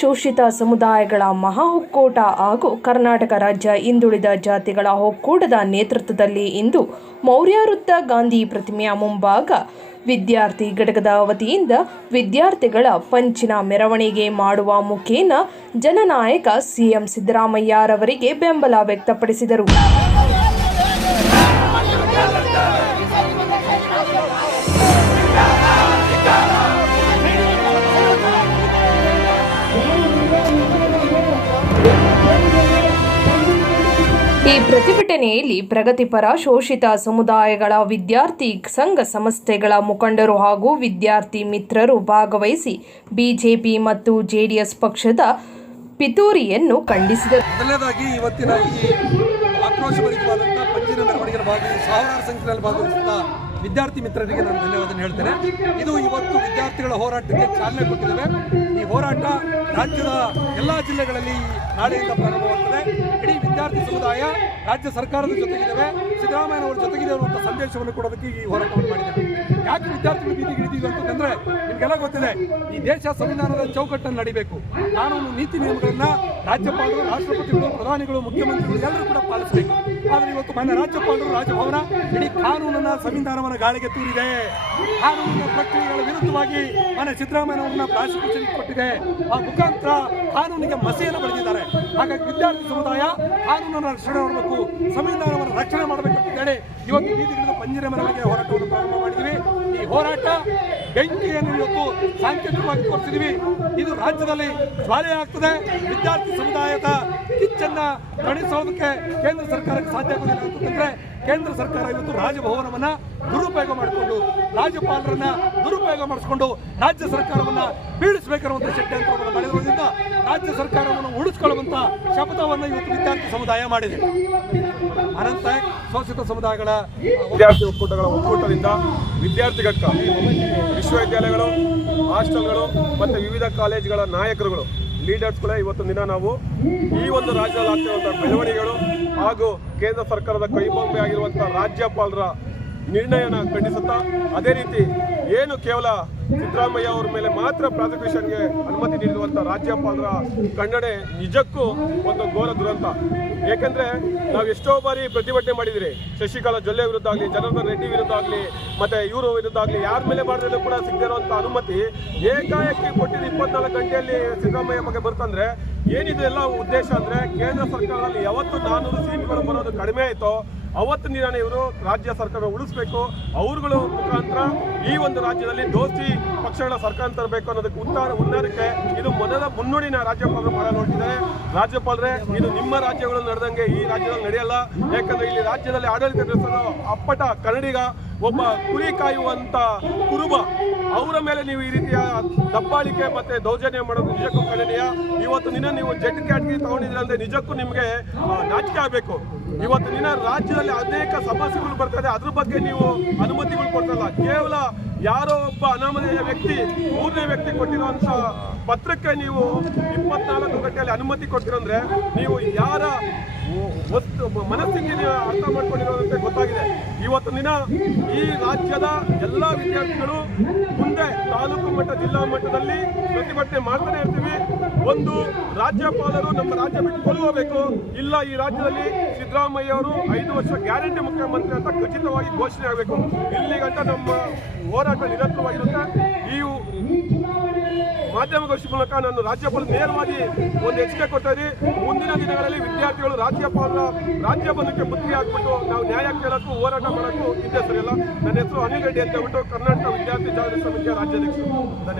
ಶೋಷಿತ ಸಮುದಾಯಗಳ ಮಹಾ ಒಕ್ಕೂಟ ಹಾಗೂ ಕರ್ನಾಟಕ ರಾಜ್ಯ ಹಿಂದುಳಿದ ಜಾತಿಗಳ ಒಕ್ಕೂಟದ ನೇತೃತ್ವದಲ್ಲಿ ಇಂದು ಮೌರ್ಯ ವೃತ್ತ ಗಾಂಧಿ ಪ್ರತಿಮೆಯ ಮುಂಭಾಗ. ವಿದ್ಯಾರ್ಥಿ ಘಟಕದ ವತಿಯಿಂದ ವಿದ್ಯಾರ್ಥಿಗಳ ಪಂಚಿನ ಮೆರವಣಿಗೆ ಮಾಡುವ ಮುಖೇನ ಜನನಾಯಕ ಸಿಎಂ ಸಿದ್ದರಾಮಯ್ಯರವರಿಗೆ ಬೆಂಬಲ ವ್ಯಕ್ತಪಡಿಸಿದರು. ಈ ಪ್ರತಿಭಟನೆಯಲ್ಲಿ ಪ್ರಗತಿಪರ ಶೋಷಿತ ಸಮುದಾಯಗಳ ವಿದ್ಯಾರ್ಥಿ ಸಂಘ ಸಂಸ್ಥೆಗಳ ಮುಖಂಡರು ಹಾಗೂ ವಿದ್ಯಾರ್ಥಿ ಮಿತ್ರರು ಭಾಗವಹಿಸಿ ಬಿಜೆಪಿ ಮತ್ತು ಜೆಡಿಎಸ್ ಪಕ್ಷದ ಪಿತೂರಿಯನ್ನು ಖಂಡಿಸಿದರು. ಆಕ್ರೋಶಭರಿತವಾದಂಥ ಪಂಜಿನ ಭಾಗವಹಿಸಿ ಸಾವಿರಾರು ಸಂಖ್ಯೆಯಲ್ಲಿ ಭಾಗವಹಿಸಿದ ವಿದ್ಯಾರ್ಥಿ ಮಿತ್ರರಿಗೆ ನಾನು ಧನ್ಯವಾದ ಹೇಳ್ತೇನೆ. ಇದು ಇವತ್ತು ವಿದ್ಯಾರ್ಥಿಗಳ ಹೋರಾಟಕ್ಕೆ ಚಾಲನೆ ಕೊಟ್ಟಿದ್ದೇವೆ. ಈ ಹೋರಾಟ ರಾಜ್ಯದ ಎಲ್ಲ ಜಿಲ್ಲೆಗಳಲ್ಲಿ ನಾಳೆಯಿಂದ ಪ್ರಾರಂಭವಾಗ್ತದೆ. ಇಡೀ ವಿದ್ಯಾರ್ಥಿ ಸಮುದಾಯ ರಾಜ್ಯ ಸರ್ಕಾರದ ಜೊತೆಗಿದ್ದೇವೆ. ಸಿದ್ದರಾಮಯ್ಯನವರ ಜೊತೆಗಿದೆ ಅನ್ನುವಂಥ ಸಂದೇಶವನ್ನು ಕೊಡೋದಕ್ಕೆ ಈ ಹೋರಾಟವನ್ನು ಮಾಡಿದ್ದೇವೆ. ಯಾಕೆ ವಿದ್ಯಾರ್ಥಿಗಳು ಬೀದಿಗೆ ಇಳಿದಿದೆ ಅಂತಂದ್ರೆ ನಿಮಗೆಲ್ಲ ಗೊತ್ತಿದೆ, ಈ ದೇಶ ಸಂವಿಧಾನದ ಚೌಕಟ್ಟನ್ನು ನಡಿಬೇಕು. ಕಾನೂನು, ನೀತಿ ನಿಯಮಗಳನ್ನ ರಾಜ್ಯಪಾಲರು, ರಾಷ್ಟ್ರಪತಿಗಳು, ಪ್ರಧಾನಿಗಳು, ಮುಖ್ಯಮಂತ್ರಿಗಳು, ಎಲ್ಲರೂ ಕೂಡ ಪಾಲಿಸಬೇಕು. ಆದರೆ ಇವತ್ತು ಮನೆ ರಾಜ್ಯಪಾಲರು, ರಾಜಭವನ ಇಡೀ ಕಾನೂನನ್ನ ಸಂವಿಧಾನವನ್ನ ಗಾಳಿಗೆ ತೂರಿದೆ. ಕಾನೂನಿನ ಪ್ರಕ್ರಿಯೆಗಳ ವಿರುದ್ಧವಾಗಿ ಮನೆ ಸಿದ್ದರಾಮಯ್ಯನವರನ್ನ ಪ್ರಾಸಿಕ್ಯೂಷನ್ ಕೊಟ್ಟಿದೆ. ಆ ಮುಖಾಂತರ ಕಾನೂನಿಗೆ ಮಸೆಯನ್ನು ಬೆಳೆದಿದ್ದಾರೆ ಹಾಗಾಗಿ ವಿದ್ಯಾರ್ಥಿ ಸಮುದಾಯ ಕಾನೂನನ್ನು ರಕ್ಷಣೆ ಮಾಡಬೇಕು, ಸಂವಿಧಾನವನ್ನು ರಕ್ಷಣೆ ಮಾಡಬೇಕಂತ ಹೇಳಿ ಇವತ್ತು ಬೀದಿಗಿಳಿದ ಪಂಜರ ಮನೆಗೆ ಹೋರಾಟವನ್ನು ಪ್ರಾರಂಭ ಈ ಹೋರಾಟ ಬೆಂಕಿಯನ್ನು ಇವತ್ತು ಸಾಂಕೇತಿಕವಾಗಿ ತೋರಿಸಿದೀವಿ ಇದು ರಾಜ್ಯದಲ್ಲಿ ಜ್ವಾಲೆ ಆಗ್ತದೆ ವಿದ್ಯಾರ್ಥಿ ಸಮುದಾಯದ ಕಿಚ್ಚನ್ನ ಗಣಿಸೋದಕ್ಕೆ ಕೇಂದ್ರ ಸರ್ಕಾರಕ್ಕೆ ಸಾಧ್ಯ ಆಗೋದಿಲ್ಲ ಅಂತಂದ್ರೆ ಕೇಂದ್ರ ಸರ್ಕಾರ ಇವತ್ತು ರಾಜಭವನವನ್ನ ದುರುಪಯೋಗ ಮಾಡಿಕೊಂಡು ರಾಜ್ಯಪಾಲರನ್ನ ದುರುಪಯೋಗ ಮಾಡಿಸ್ಕೊಂಡು ರಾಜ್ಯ ಸರ್ಕಾರವನ್ನ ಬೀಳಿಸಬೇಕಿರುವಂತ ಷಡ್ಯಂತ್ರವನ್ನು ಮಾಡಿರುವುದರಿಂದ ರಾಜ್ಯ ಸರ್ಕಾರವನ್ನು ಉಳಿಸ್ಕೊಳ್ಳುವಂತ ಶಪಥವನ್ನು ಇವತ್ತು ವಿದ್ಯಾರ್ಥಿ ಸಮುದಾಯ ಮಾಡಿದೆ. ಅನಂತ ಶೋಷಿತ ಸಮುದಾಯಗಳ ವಿದ್ಯಾರ್ಥಿ ಒಕ್ಕೂಟಗಳ ಒಕ್ಕೂಟದಿಂದ ವಿದ್ಯಾರ್ಥಿ ಘಟಕ ವಿಶ್ವವಿದ್ಯಾಲಯಗಳು, ಹಾಸ್ಟೆಲ್ಗಳು ಮತ್ತು ವಿವಿಧ ಕಾಲೇಜುಗಳ ನಾಯಕರುಗಳು ಲೀಡರ್ಸ್ಗಳೇ ಇವತ್ತು ದಿನ ನಾವು ಈ ಒಂದು ರಾಜ್ಯದಲ್ಲಿ ಆಗ್ತಿರುವಂಥ ಬೆಳವಣಿಗೆಗಳು ಹಾಗೂ ಕೇಂದ್ರ ಸರ್ಕಾರದ ಕೈಬೊಂಬೆ ಆಗಿರುವಂಥ ರಾಜ್ಯಪಾಲರ ನಿರ್ಣಯನ ಖಂಡಿಸುತ್ತಾ. ಅದೇ ರೀತಿ ಏನು ಕೇವಲ ಸಿದ್ದರಾಮಯ್ಯ ಅವರ ಮೇಲೆ ಮಾತ್ರ ಪ್ರಾಸಿಕ್ಯೂಷನ್ಗೆ ಅನುಮತಿ ನೀಡಿರುವಂಥ ರಾಜ್ಯಪಾಲರ ಕನ್ನಡೆ ನಿಜಕ್ಕೂ ಒಂದು ಘೋರ ದುರಂತ. ಏಕೆಂದ್ರೆ ನಾವು ಎಷ್ಟೋ ಬಾರಿ ಪ್ರತಿಭಟನೆ ಮಾಡಿದಿರಿ. ಶಶಿಕಲಾ ಜೊಲ್ಲೆ ವಿರುದ್ಧ ಆಗಲಿ, ಜನಾರ್ದನ್ ರೆಡ್ಡಿ ವಿರುದ್ಧ ಆಗಲಿ, ಮತ್ತೆ ಇವರು ವಿರುದ್ಧ ಆಗಲಿ, ಯಾರ ಮೇಲೆ ಮಾಡಿದ್ರು ಕೂಡ ಸಿಗದಿರುವಂಥ ಅನುಮತಿ ಏಕಾಏಕಿ ಕೊಟ್ಟಿದ್ದು ಇಪ್ಪತ್ನಾಲ್ಕು ಗಂಟೆಯಲ್ಲಿ ಸಿದ್ದರಾಮಯ್ಯ ಬಗ್ಗೆ ಬರ್ತಂದ್ರೆ ಏನಿದೆ ಎಲ್ಲ ಉದ್ದೇಶ ಅಂದ್ರೆ ಕೇಂದ್ರ ಸರ್ಕಾರದಲ್ಲಿ ಯಾವತ್ತು ನಾನೂರು ಸೀಟ್ಗಳು ಬರೋದು ಕಡಿಮೆ ಆಯಿತೋ ಅವತ್ತು ದಿನ ಇವರು ರಾಜ್ಯ ಸರ್ಕಾರ ಉಳಿಸ್ಬೇಕು. ಅವರುಗಳ ಮುಖಾಂತರ ಈ ಒಂದು ರಾಜ್ಯದಲ್ಲಿ ದೋಸ್ತಿ ಪಕ್ಷಗಳ ಸರ್ಕಾರ ತರಬೇಕು ಅನ್ನೋದಕ್ಕೆ ಉತ್ತಾರ ಉನ್ನಾರಕ್ಕೆ ಇದು ಮೊದಲ ಮುನ್ನುಡಿನ ರಾಜ್ಯಪಾಲರು ಮಾಡಲು ಹೊರಟಿದ್ದಾರೆ ರಾಜ್ಯಪಾಲರೇ, ಇದು ನಿಮ್ಮ ರಾಜ್ಯಗಳು ನಡೆದಂಗೆ ಈ ರಾಜ್ಯದಲ್ಲಿ ನಡೆಯಲ್ಲ. ಯಾಕಂದ್ರೆ ಇಲ್ಲಿ ರಾಜ್ಯದಲ್ಲಿ ಆಡಳಿತ ನಡೆಸಲು ಅಪ್ಪಟ ಕನ್ನಡಿಗ ಒಬ್ಬ ಕುರಿ ಕಾಯುವಂತ ಕುರುಬ, ಅವರ ಮೇಲೆ ನೀವು ಈ ರೀತಿಯ ದಬ್ಬಾಳಿಕೆ ಮತ್ತೆ ದೌರ್ಜನ್ಯ ಮಾಡೋದು ನಿಜಕ್ಕೂ ಖಂಡನೀಯ. ಇವತ್ತು ದಿನ ನೀವು ಜೆಟ್ ಕ್ಯಾಟ್ಗಿ ತಗೊಂಡಿದ್ರೆ ಅಂದ್ರೆ ನಿಜಕ್ಕೂ ನಿಮಗೆ ನಾಚಿಕೆ ಆಗಬೇಕು. ಇವತ್ತು ದಿನ ರಾಜ್ಯದಲ್ಲಿ ಅನೇಕ ಸಮಸ್ಯೆಗಳು ಬರ್ತದೆ ಅದ್ರ ಬಗ್ಗೆ ನೀವು ಅನುಮತಿಗಳು ಕೊಡ್ತಲ್ಲ ಕೇವಲ ಯಾರೋ ಒಬ್ಬ ಅನಾಮಧೇಯ ವ್ಯಕ್ತಿ, ಮೂರನೇ ವ್ಯಕ್ತಿ ಕೊಟ್ಟಿರುವಂತ ಪತ್ರಕ್ಕೆ ನೀವು ಇಪ್ಪತ್ನಾಲ್ಕು ಗಂಟೆಯಲ್ಲಿ ಅನುಮತಿ ಕೊಡ್ತೀರಂದ್ರೆ ನೀವು ಯಾರ ನೀವು ಅರ್ಥ ಮಾಡ್ಕೊಂಡಿರೋದಂತೆ ಗೊತ್ತಾಗಿದೆ. ಇವತ್ತು ದಿನ ಈ ರಾಜ್ಯದ ಎಲ್ಲ ವಿದ್ಯಾರ್ಥಿಗಳು ಮುಂದೆ ತಾಲೂಕು ಮಟ್ಟ, ಜಿಲ್ಲಾ ಮಟ್ಟದಲ್ಲಿ ಪ್ರತಿಭಟನೆ ಮಾಡ್ತಾನೆ ಇರ್ತೀವಿ. ಒಂದು ರಾಜ್ಯಪಾಲರು ನಮ್ಮ ರಾಜ್ಯ ಬಿಟ್ಟು ಹೋಗಬೇಕು ಇಲ್ಲ, ಈ ರಾಜ್ಯದಲ್ಲಿ ಸಿದ್ದರಾಮಯ್ಯ ಅವರು ಐದು ವರ್ಷ ಗ್ಯಾರಂಟಿ ಮುಖ್ಯಮಂತ್ರಿ ಅಂತ ಖಚಿತವಾಗಿ ಘೋಷಣೆ ಆಗಬೇಕು. ಇಲ್ಲಿ ಗಂಟ ನಮ್ಮ ಹೋರಾಟ ನಿರಂತರವಾಗಿರುತ್ತೆ ಈ ಮಾಧ್ಯಮಗೋಷ್ಠಿ ಮೂಲಕ ನಾನು ರಾಜ್ಯಪಾಲ ನೇರವಾಗಿ ಒಂದು ಎಚ್ಚರಿಕೆ ಕೊಡ್ತಾ ಮುಂದಿನ ದಿನಗಳಲ್ಲಿ ವಿದ್ಯಾರ್ಥಿಗಳು ರಾಜ್ಯಪಾಲರ ರಾಜ್ಯ ಬಂಧಕ್ಕೆ ಮುತ್ತಿಗೆ ಹಾಕ್ಬಿಟ್ಟು ನಾವು ನ್ಯಾಯ ಕೇಳೋಕ್ಕೂ, ಹೋರಾಟ ಮಾಡೋಕ್ಕೂ ಇದ್ದೇ ಸರಿಯಲ್ಲ. ನನ್ನ ಹೆಸರು ಅನಿಲ್ ರೆಡ್ಡಿ ಅಂತ ಹೇಳ್ಬಿಟ್ಟು ಕರ್ನಾಟಕ ವಿದ್ಯಾರ್ಥಿ ಜಾಗೃತಿ ಸಮಿತಿಯ ರಾಜ್ಯಾಧ್ಯಕ್ಷರು.